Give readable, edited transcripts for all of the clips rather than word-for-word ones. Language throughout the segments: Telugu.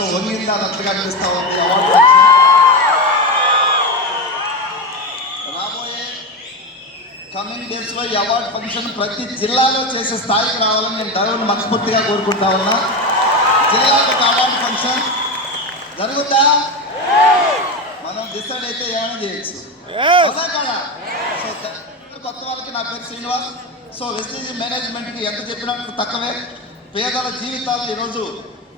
ఆకాశం వంగిందా అన్నట్లుగా అనిపిస్తా ఉంది. అవార్డు రాబోయే కమింగ్ డేస్ లో ఈ అవార్డు ఫంక్షన్ ప్రతి జిల్లాలో చేసే స్థాయికి రావాలని నేను దేవుని మనస్ఫూర్తిగా కోరుకుంటా ఉన్నా. జిల్లాలో అవార్డు ఫంక్షన్ జరుగుతా మనం డిసైడ్ అయితే ఏమైనా చేయొచ్చు కదా. సో కొత్త వాళ్ళకి నా పేరు శ్రీనివాస్. సో వెస్టీజ్ మేనేజ్మెంట్కి ఎంత చెప్పినా తక్కువే. పేదల జీవితాలు ఈరోజు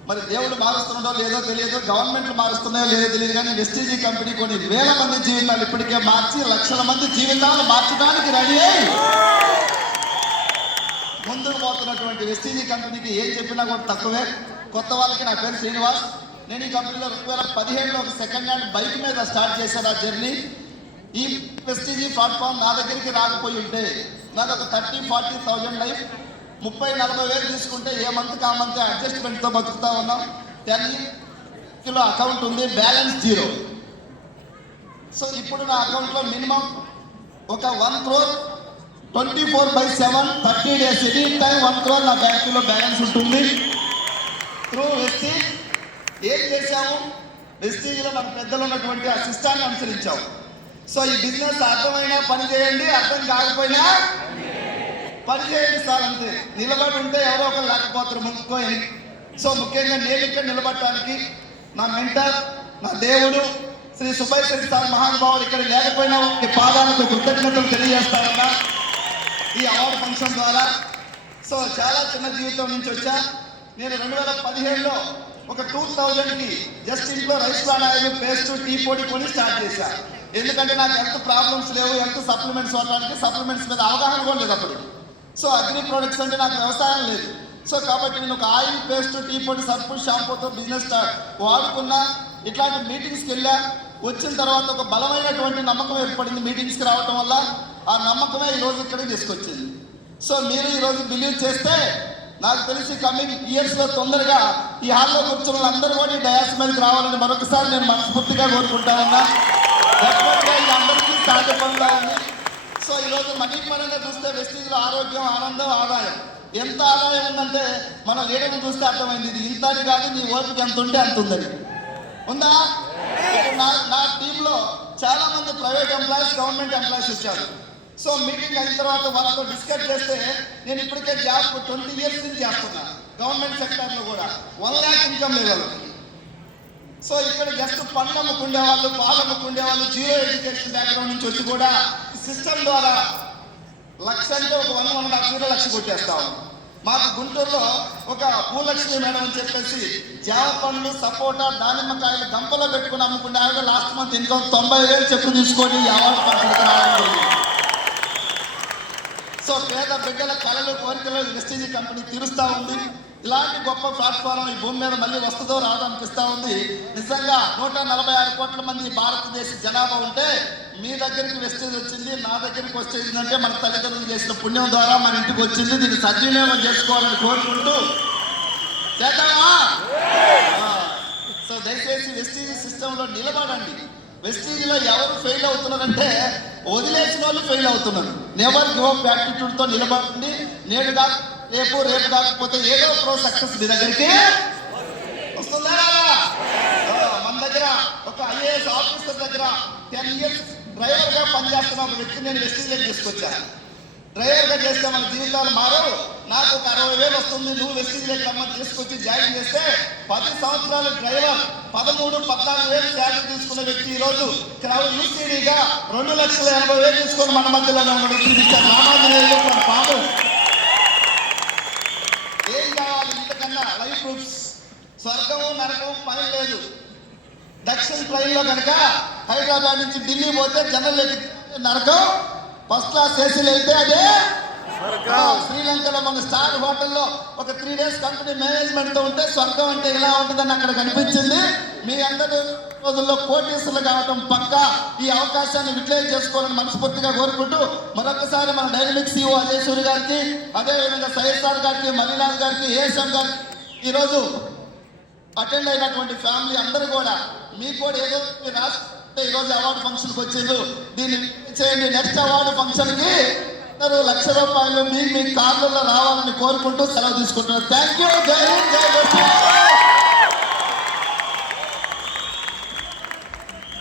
మరి దేవుడు మారుస్తున్నాడో లేదో తెలియదు, గవర్నమెంట్లు మారుస్తున్నాయో లేదో తెలియదు, కానీ వెస్టీజీ కంపెనీ కొన్ని వేల మంది జీవితాలు ఇప్పటికే మార్చి లక్షల మంది జీవితాలు మార్చడానికి రెడీ అయ్యి ముందుకు పోతున్నటువంటి వెస్టీజీ కంపెనీకి ఏం చెప్పినా కూడా తక్కువే. కొత్త వాళ్ళకి నా పేరు శ్రీనివాస్. నేను ఈ కంపెనీలో 2017లో ఒక సెకండ్ హ్యాండ్ బైక్ మీద స్టార్ట్ చేశాను ఆ జర్నీ. ఈ వెస్టీజీ ప్లాట్ఫామ్ నా దగ్గరికి రాకపోయి ఉంటే నాకు ఒక 30-40,000 లైఫ్ 30-40 తీసుకుంటే ఏ మంత్కి ఆ మంత్ అడ్జస్ట్మెంట్తో బతుకుతా ఉన్నాం. 10 కిలో అకౌంట్ ఉంది, బ్యాలెన్స్ 0. సో ఇప్పుడు నా అకౌంట్లో మినిమం ఒక 1 crore 24/7 30 days any time 1 crore నా బ్యాంకులో బ్యాలెన్స్ ఉంటుంది. త్రూ వెస్టీజ్ ఏం చేశాము, వెస్టీజ్లో మన పెద్దలు ఉన్నటువంటి ఆ సిస్టాన్ని అనుసరించాము. సో ఈ బిజినెస్ అర్థమైనా పని చేయండి, అర్థం కాకపోయినా పని చేయండి సార్ అంతే. నిలబడి ఉంటే ఎవరో ఒకరు లేకపోతారు ముక్కోని. సో ముఖ్యంగా నేను ఇక్కడ నిలబడటానికి నా మెంటర్, నా దేవుడు శ్రీ సుబ్బయ్య శెట్టి సార్ మహానుభావులు ఇక్కడ లేకపోయినా ఈ పాదాలకు కృతజ్ఞతలు తెలియజేస్తారన్నా ఈ అవార్డు ఫంక్షన్ ద్వారా. సో చాలా చిన్న జీవితం నుంచి వచ్చా. నేను 2017లో ఒక 2000కి జస్ట్ ఇంట్లో rice bran oil, paste, tea పొడి కొని స్టార్ట్ చేశా. ఎందుకంటే నాకు హెల్త్ ప్రాబ్లమ్స్ లేవు, హెల్త్ సప్లిమెంట్స్ వాడడానికి సప్లిమెంట్స్ మీద అవగాహన కూడా లేదు అప్పుడు. సో అగ్రి ప్రొడక్ట్స్ అంటే నాకు వ్యవసాయం లేదు. సో కాబట్టి నేను ఒక ఆయిల్, పేస్ట్, టీ పొడి, సర్పు, షాంపూతో బిజినెస్ వాడుకున్నా. ఇట్లాంటి మీటింగ్స్కి వెళ్ళా. వచ్చిన తర్వాత ఒక బలమైనటువంటి నమ్మకం ఏర్పడింది మీటింగ్స్కి రావటం వల్ల. ఆ నమ్మకమే ఈరోజు ఇక్కడికి తీసుకొచ్చింది. సో మీరు ఈరోజు బిలీవ్ చేస్తే నాకు తెలిసి కమింగ్ ఇయర్స్లో తొందరగా ఈ హాల్లో కూర్చున్న వాళ్ళందరూ కూడా ఈ డయాస్ మీదకి రావాలని మరొకసారి నేను మనస్ఫూర్తిగా కోరుకుంటానన్నా. డెఫినెట్గా ఇది అందరికీ సాధ్యపడుతూ ఉంది. సో ఈరోజు మనీ పరంగా చూస్తే వెస్టీజ్లో ఆరోగ్యం, ఆనందం, ఆదాయం. ఎంత ఆదాయం ఉందంటే మన లీడర్ని చూస్తే అర్థమైంది. ఇది ఇంత అని కాదు, నీ ఓపిక ఎంత ఉంటే అంత ఉందని ఉందా. ఇప్పుడు నా టీంలో చాలా మంది ప్రైవేట్ ఎంప్లాయీస్, గవర్నమెంట్ ఎంప్లాయీస్ వచ్చారు. సో మీటింగ్ అయిన తర్వాత వాళ్ళతో డిస్కస్ చేస్తే నేను ఇప్పటికే జాబ్ 20 years నుంచి చేస్తున్నా గవర్నమెంట్ సెక్టర్లో కూడా. 1 lakh ఇన్కమ్ లెవెల్. సో ఇక్కడ జస్ట్ పండ్లు అమ్ముకునే వాళ్ళు, పాలు అమ్ముకునే వాళ్ళు, 0 ఎడ్యుకేషన్ బ్యాక్గ్రౌండ్ నుంచి వచ్చి కూడా సిస్టమ్ ద్వారా లక్ష అంటే ఒక 1.5 లక్ష కొట్టేస్తాం. మాకు గుంటూరులో ఒక భూలక్ష్మి మేడం అని చెప్పేసి జామ పండ్లు, సపోటా, దానిమ్మకాయలు గంపలో పెట్టుకుని అమ్ముకునే ఆవిడ లాస్ట్ మంత్ ఇన్కమ్ 90,000 చెప్పు తీసుకొని ఈ అవార్డు పంపిణీకి రావడం జరిగింది. సో పేద బిడ్డల కళలు, కోరికలు వెస్టీజీ కంపెనీ తీరుస్తూ ఉంది. ఇలాంటి గొప్ప ప్లాట్ఫారం ఈ భూమి మీద మళ్ళీ వస్తుందో రాదో అనిపిస్తూ ఉంది. నిజంగా 146 కోట్ల మంది భారతదేశ జనాభా ఉంటే మీ దగ్గరికి వెస్టీజ్ వచ్చింది, నా దగ్గరికి వచ్చేసిందంటే మన తల్లిదండ్రులు చేసిన పుణ్యం ద్వారా మన ఇంటికి వచ్చింది. దీన్ని సద్వినియోగం చేసుకోవాలని కోరుకుంటూ చేద్దామా. సో దయచేసి వెస్టీజ్ సిస్టంలో నిలబడండి. వెస్టీజ్లో ఎవరు ఫెయిల్ అవుతున్నారంటే వదిలేసిన వాళ్ళు ఫెయిల్ అవుతున్నారు. నెవర్ గివ్ అప్ యాటిట్యూడ్తో నిలబడండి. నేడు కాక రేపు, రేపు కాకపోతే ఏదో ప్రో సక్సెస్ మీ దగ్గరికి వస్తుందా. మన దగ్గర ఒక IAS ఆఫీసర్ దగ్గర 10 years డ్రైవర్గా పనిచేస్తున్న ఒక వ్యక్తి నేను వెస్టీజ్లోకి తీసుకొచ్చాను. డ్రైవర్గా చేస్తే మన జీవితాలు మారవు. నాకు ఒక 60,000 వస్తుంది, నువ్వు వెస్టీజ్లోకి రమ్మని తీసుకొచ్చి జాయిన్ చేస్తే 10 సంవత్సరాల డ్రైవర్ 13-14,000 శాలరీ తీసుకున్న వ్యక్తి ఈరోజు యూసీడీగా 2,80,000 తీసుకొని మన మధ్యలోనే ఉన్నాడు. పాము ఏం కావాలి ఇంతకన్నా? Life proofs. స్వర్గము నరకము పని లేదు. దక్షిణ ట్రైన్లో కనుక హైదరాబాద్ నుంచి ఢిల్లీ పోతే జనరల్ నరకం, ఫస్ట్ క్లాస్ ఏసీలు వెళ్తే అదే శ్రీలంకలో మన స్టార్ హోటల్లో ఒక 3 days కంపెనీ మేనేజ్మెంట్తో ఉంటే స్వర్గం అంటే ఇలా ఉంటుందని అక్కడ కనిపించింది. మీ అందరి రోజుల్లో కోటీసులు కావటం పక్క. ఈ అవకాశాన్ని యూటిలైజ్ చేసుకోవాలని మనస్ఫూర్తిగా కోరుకుంటూ మరొకసారి మన డైనమిక్ CEO అజయ్ సూరి గారికి, అదేవిధంగా సయ్యద్ సార్ గారికి, మల్లినాథ్ గారికి, ఏఎస్ఎం గారికి, ఈరోజు అటెండ్ అయినటువంటి ఫ్యామిలీ అందరూ కూడా మీకు కూడా ఏదో రాస్తే ఈరోజు అవార్డు ఫంక్షన్కి వచ్చిండ్రు. దీన్ని చేయండి. నెక్స్ట్ అవార్డు ఫంక్షన్కి 1,00,000 రూపాయలు మీ కార్లలో రావాలని కోరుకుంటూ సెలవు తీసుకుంటున్నారు. Thank you. జై హింద్, జై భారత్.